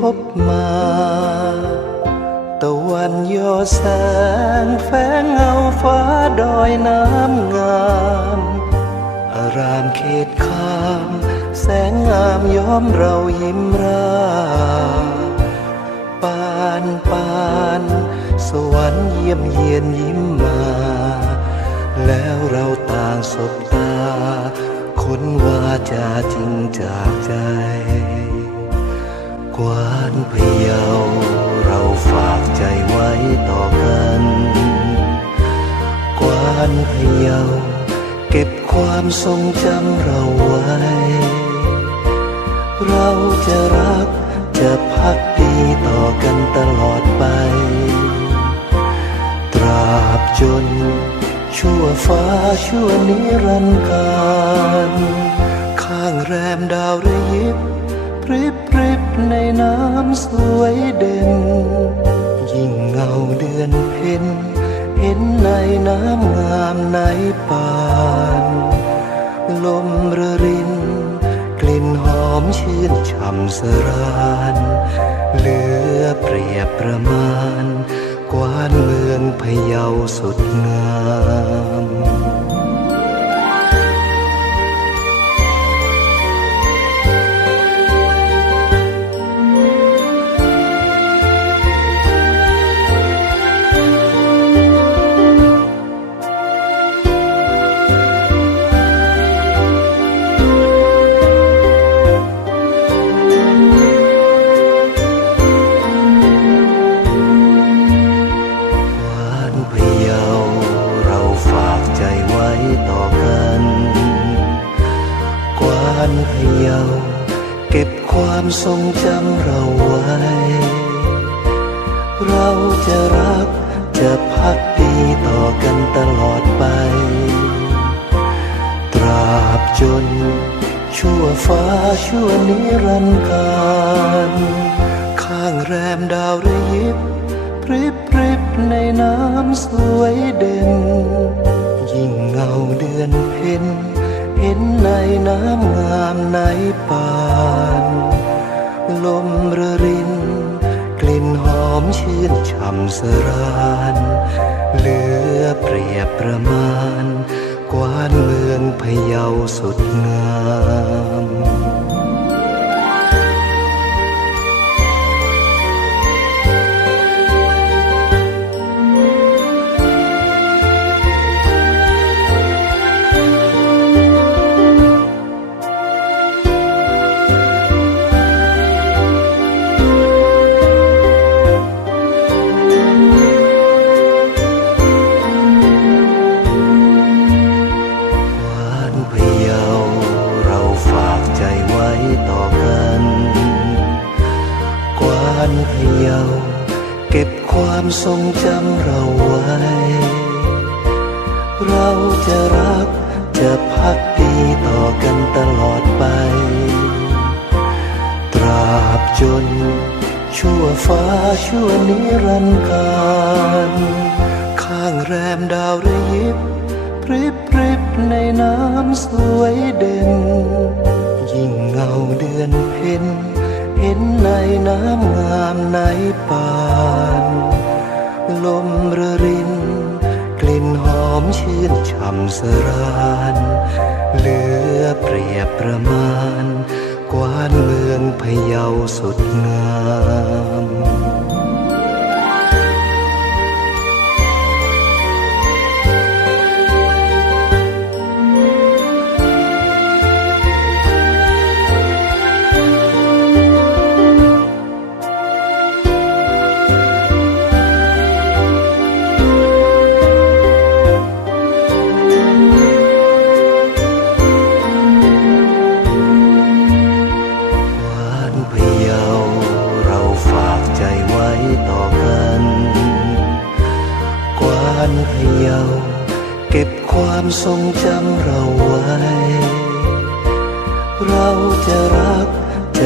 พบมา ตะวันยอแสงแฝงเงาฟ้าดอยน้ำงาม อารามเขตคาม แสงงามย้อมเรายิ้มราปานปานสวรรค์เยี่ยมเยียนยิ้มมา แล้วเราต่างสบตา คนว่าจาจริงจากใจ วานพยาเราฝากใจไว้ต่อกัน กวานพยาเก็บความทรงจำเราไว้ เราจะรักจะพักดีต่อกันตลอดไป ตราบจน ชั่วฟ้าชั่วนิรันดร์การ ข้างแรมดาวระยิบ ริบริบในน้ำสวยเด่น ยิ่งเงาเดือนเพ็ญเห็นในน้ำงามในป่านลมระริน กลิ่นหอมชื่นช่ำสรานเหลือเปรียบประมาณ กวานเมืองพะเยาสุดงามานพะเยา เก็บความทรงจำเราไว้ เราจะรักจะพักดีต่อกันตลอดไป ตราบจน ชั่วฟ้าชั่วนิรันดร์การข้างแรมดาวระยิบพริบพริบในน้ำสวยเด่น ยิ่งเงาเดือนเพ็ญเห็น ในน้ำงามในป่านลมระริน กลิ่นหอมชื่นช่ำสรานเหลือเปรียบประมาณ กวานเมืองพะเยาสุดงาม เยาเก็บความทรงจำเราไว้ เราจะรักจะพักดีต่อกันตลอดไป ตราบจน ชั่วฟ้าชั่วนิรันดร์การข้างแรมดาวระยิบพริบพริบในน้ำสวยเด่น ยิ่งเงาเดือนเพ็ญเห็น ในน้ำงามในป่านลมระริน กลิ่นหอมชื่นช่ำสรานเหลือเปรียบประมาณ กวานเมืองพะเยาสุดงาม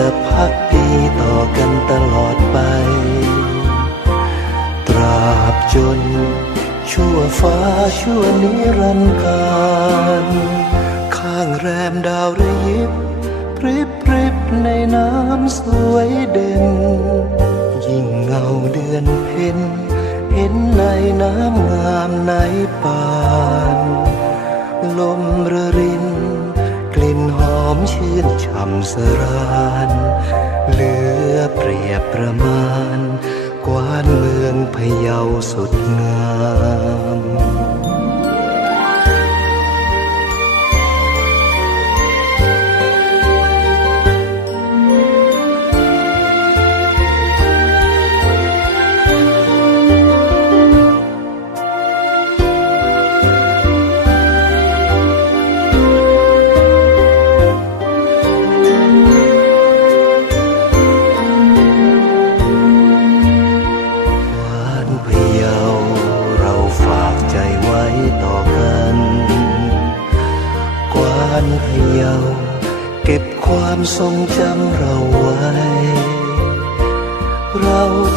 จะพักดีต่อกันตลอดไป ตราบจน ชั่วฟ้าชั่วนิรันดร์การข้างแรมดาวระยิบพริบพริบในน้ำสวยเด่น ยิ่งเงาเดือนเพ็ญเห็นในน้ำงามในป่าน ลมระริน มชื่นช่ำสรานเหลือเปรียบประมาณ กวานเมืองพะเยาสุดงาม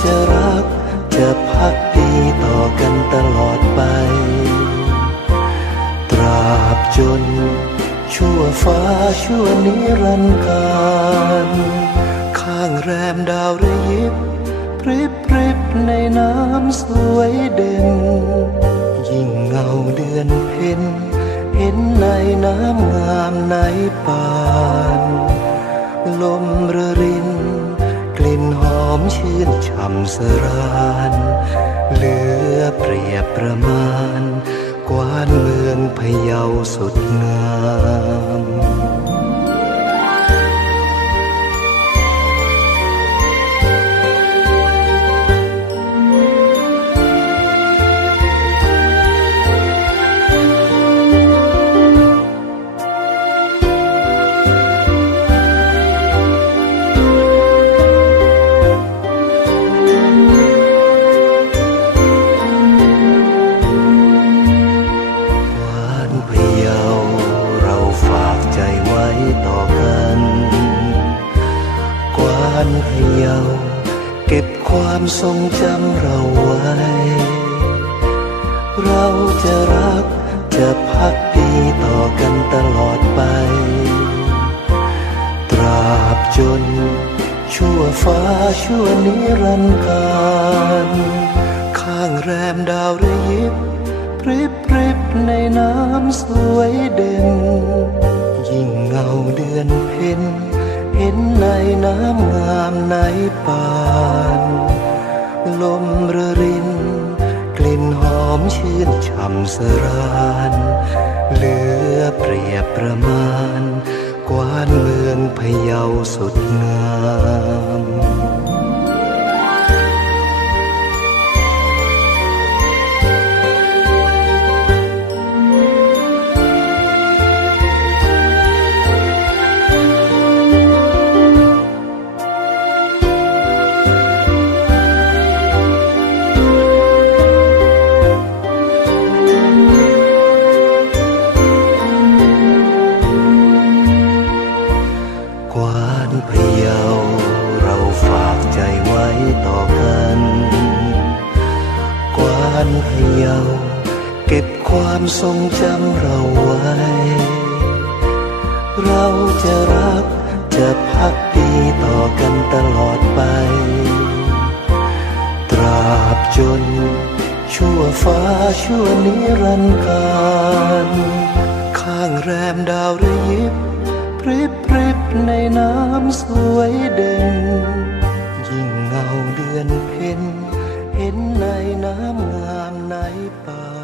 จะรัก จะพักดีต่อกันตลอดไป ตราบจน ชั่วฟ้าชั่วนิรันดร์การข้างแรมดาวระยิบพริบพริบในน้ำสวยเด่น ยิ่งเงาเดือนเพ็ญเห็นในน้ำงามในป่า มชื่นช่ำสรานเหลือเปรียบประมาณ กวานเมืองพะเยาสุดงาม เยาเก็บความทรงจำเราไว้ เราจะรักจะพักดีต่อกันตลอดไป ตราบจน ชั่วฟ้าชั่วนิรันดร์การข้างแรมดาวระยิบพริบพริบในน้ำสวยเด่น ยิ่งเงาเดือนเพ็ญเห็น ในน้ำงามในป่านลมระริน กลิ่นหอมชื่นช่ำสรานเหลือเปรียบประมาณ กวานเมืองพะเยาสุดงาม ใจไว้ต่อกัน กวานพยาเก็บความทรงจำเราไว้ เราจะรักจะพักดีต่อกันตลอดไป ตราบจน ชั่วฟ้าชั่วนิรันดร์การข้างแรมดาวระยิบพริบพริบในน้ำสวยเด่น น เห็นในน้ำงามในป่า